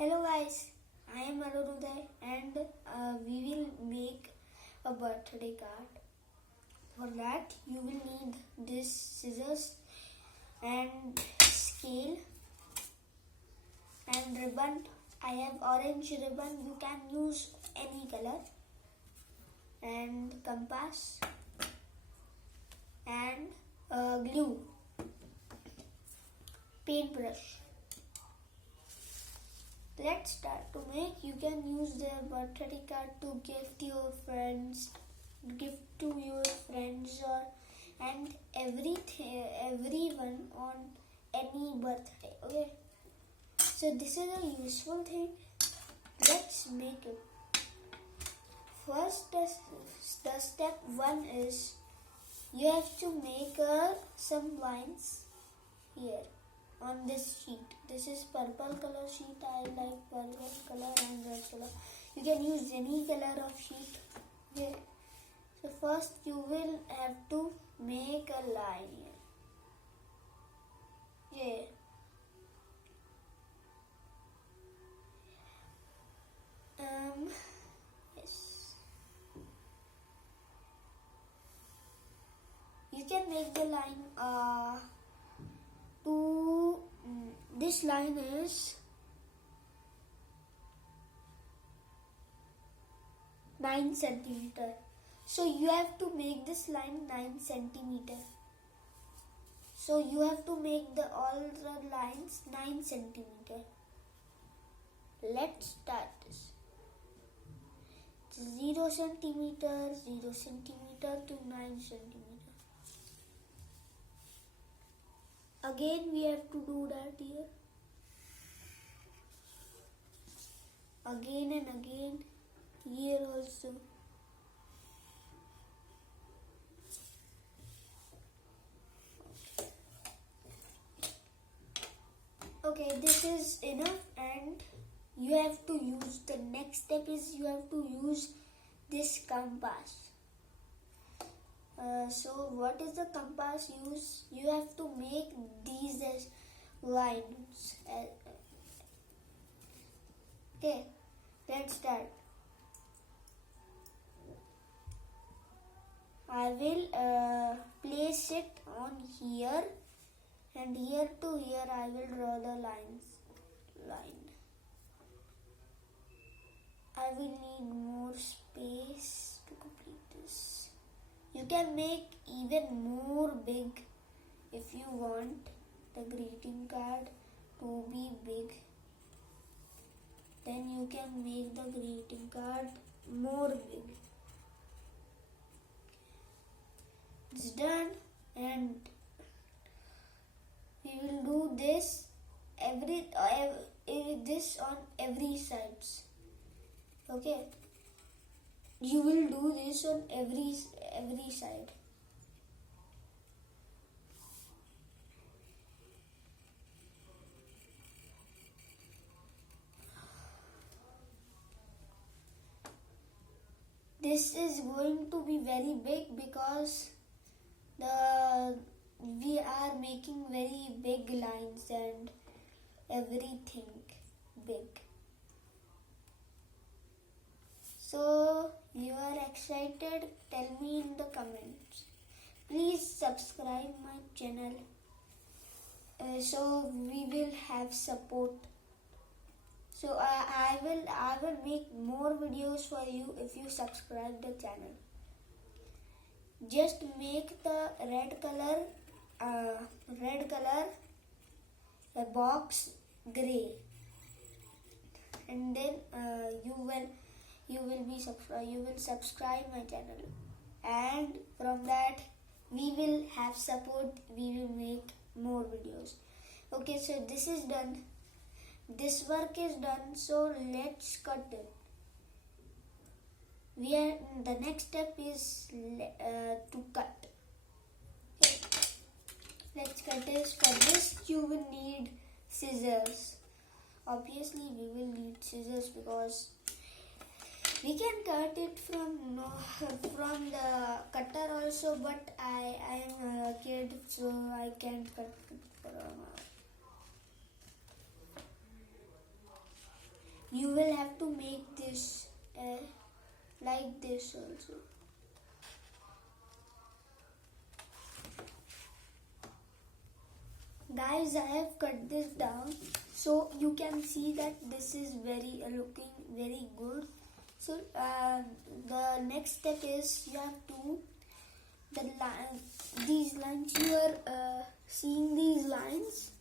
Hello guys, I am Arunoday and we will make a birthday card. For that you will need this scissors and scale and ribbon. I have orange ribbon, you can use any color, and compass and glue, paintbrush. Let's start to make. You can use their birthday card to gift your friends, gift to your friends or and everyone on any birthday. Okay. So this is a useful thing. Let's make it. First, the step 1 is you have to make some lines here on this sheet. This is purple color sheet. I like purple color and red color. You can use any color of sheet. Okay. So first you will have to make a line here. Yeah. Yes. You can make the line this line is 9 centimeter. So you have to make this line 9 centimeter. So you have to make all the lines 9 centimeter. Let's start this. 0 centimeter, 0 centimeter to 9 centimeter. Again we have to do that here. Again and again here also. Okay, this is enough, and you have to use, the next step is you have to use this compass. So what is the compass use? You have to make these as lines. Okay, let's start. I will place it on here, and here to here I will draw the line. I will need more space to complete this. You can make even more big if you want the greeting card to be big. Then you can make the greeting card more big. It's done, and we will do this this on every sides. Okay, you will do this on every side. This is going to be very big because we are making very big lines and everything big. So you are excited? Tell me in the comments. Please subscribe my channel so we will have support. So I will make more videos for you if you subscribe the channel. Just make the red color a box gray, and then you will subscribe my channel, and from that we will have support. We will make more videos. Okay, so this is done. This work is done. So let's cut it. The next step is to cut. Okay. Let's cut this. For this you will need scissors. Obviously we will need scissors because we can cut it from the cutter also, but I am a kid, so I can't cut it from you will have to make this like this also. Guys, I have cut this down so you can see that this is very looking very good. So the next step is you have to these lines, you are seeing these lines,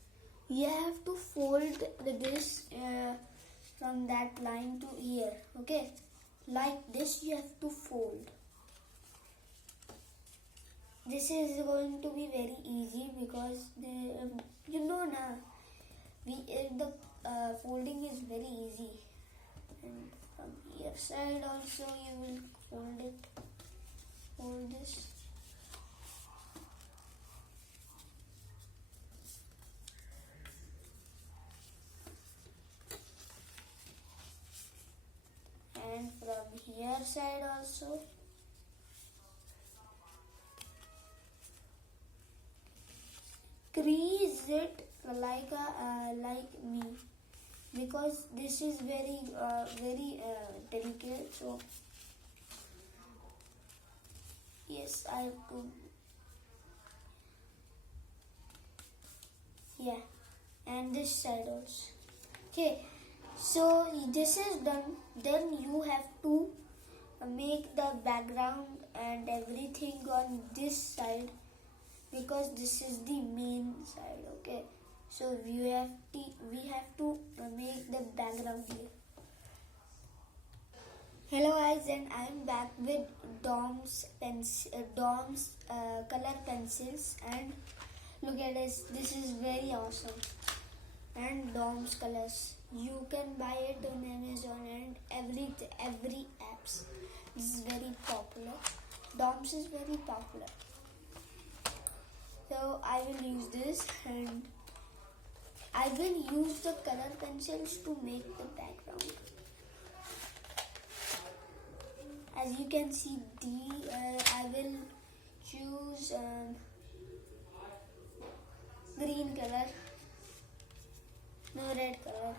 you have to fold this from that line to here. Okay, like this you have to fold. This is going to be very easy because you know now the folding is very easy, and from here side also you will fold this. And from here side also. Crease it like me, because this is very delicate. So yes, I have to. Yeah, and this side also. Okay, so this is done. Then you have to make the background and everything on this side, because this is the main side. Okay, so we have to make the background here. Hello guys, and I am back with Dom's color pencils, and look at this. This is very awesome. And Dom's colors, you can buy it on Amazon and every apps. This is very popular. Dom's is very popular. So I will use this, and I will use the color pencils to make the background. As you can see, I will choose green color, no red color.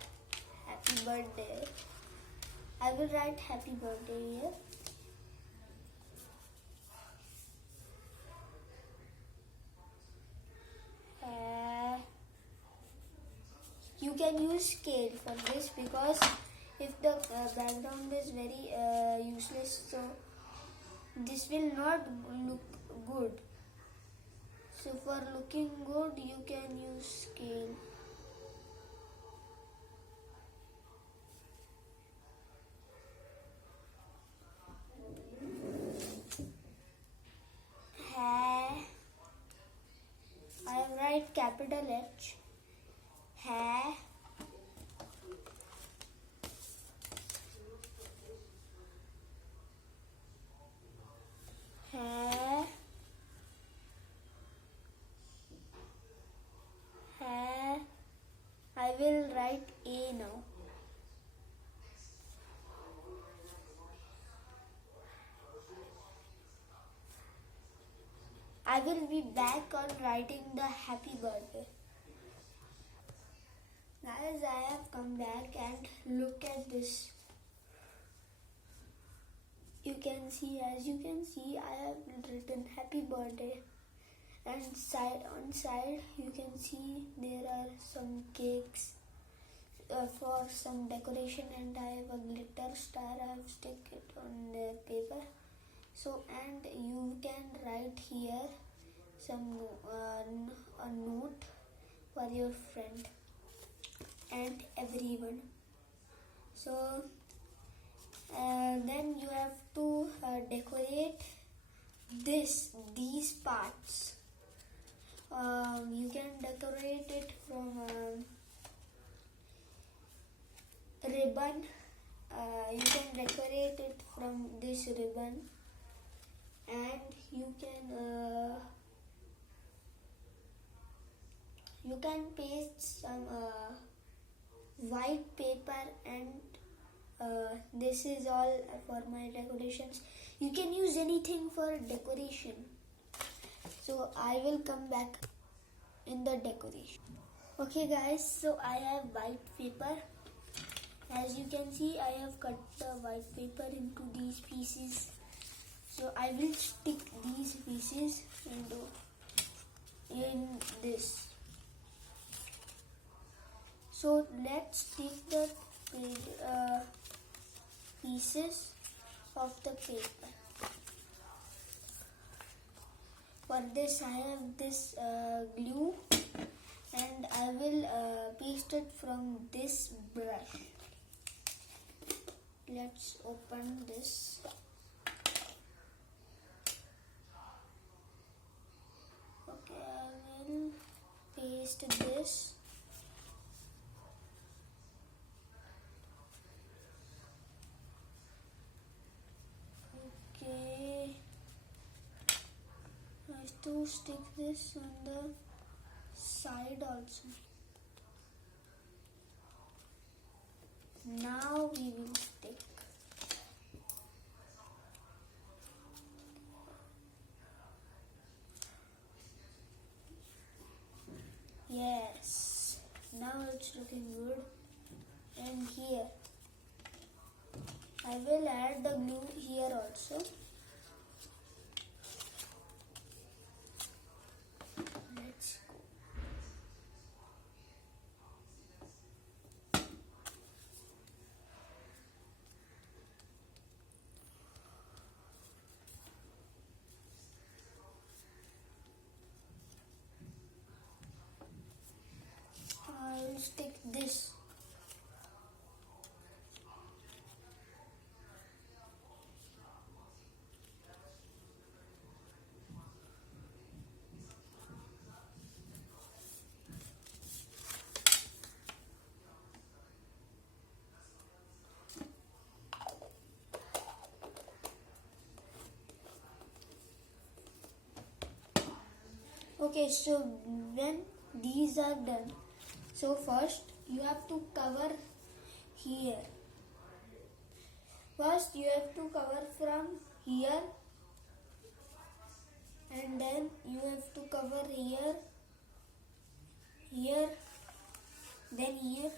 Happy birthday. I will write happy birthday here. You can use scale for this, because if the background is very useless, so this will not look good. So for looking good, you can use scale. I write capital H. Hair. Hair. Hair. I will write A now. I will be back on writing the happy birthday. Guys, I have come back, and look at this. As you can see, I have written happy birthday, and on side you can see there are some cakes for some decoration, and I have a glitter star. I have stick it on the paper. So, and you can write here some a note for your friend and everyone. So then you have to decorate these parts. You can decorate it from ribbon. You can decorate it from this ribbon, and you can paste some white paper, and this is all for my decorations. You can use anything for decoration. So I will come back in the decoration. Okay guys, so I have white paper, As you can see, I have cut the white paper into these pieces. So I will stick these pieces in this. So let's stick the pieces of the paper. For this, I have this glue, and I will paste it from this brush. Let's open this. Okay, I will paste this. Okay, I have to stick this on the side also. Now we will stick. Yes, now it's looking good. And here, I will add the glue here also. Let's go. I'll stick this. Okay, so when these are done, so first you have to cover here. First you have to cover from here, and then you have to cover here, here, then here,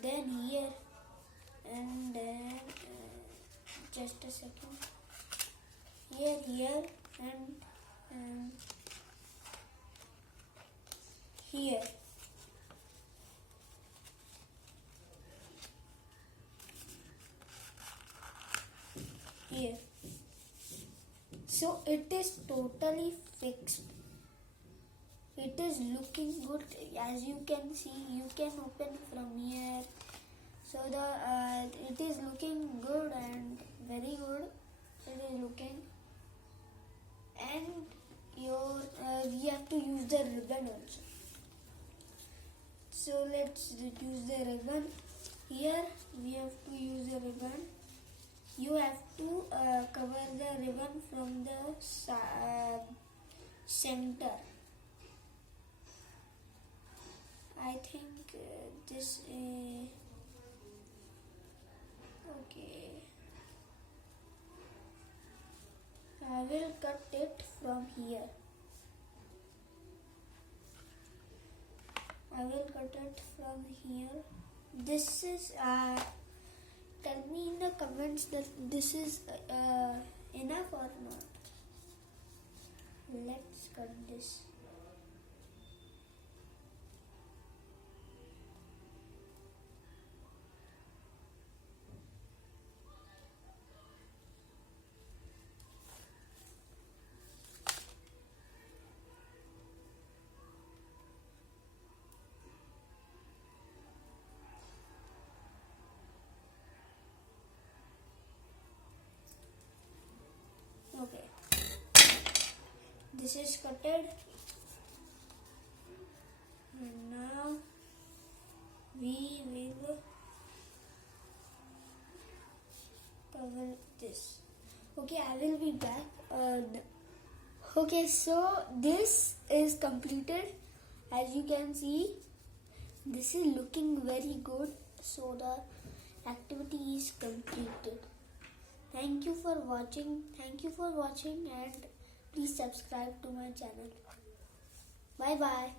then here, and then just a second. Here, and here. Here. So it is totally fixed. It is looking good. As you can see, you can open from here. So it is looking good and very good. It is looking. And we have to use the ribbon also. So let's use the ribbon. Here we have to use the ribbon. You have to cover the ribbon from the center. I think this is okay. I will cut it from here. I will cut it from here. This is tell me in the comments that this is enough or not. Let's cut this. Okay, this is cutted, and now we will cover this. Okay, I will be back. Okay, so this is completed. As you can see, this is looking very good. So the activity is completed. Thank you for watching. Thank you for watching, and please subscribe to my channel. Bye bye.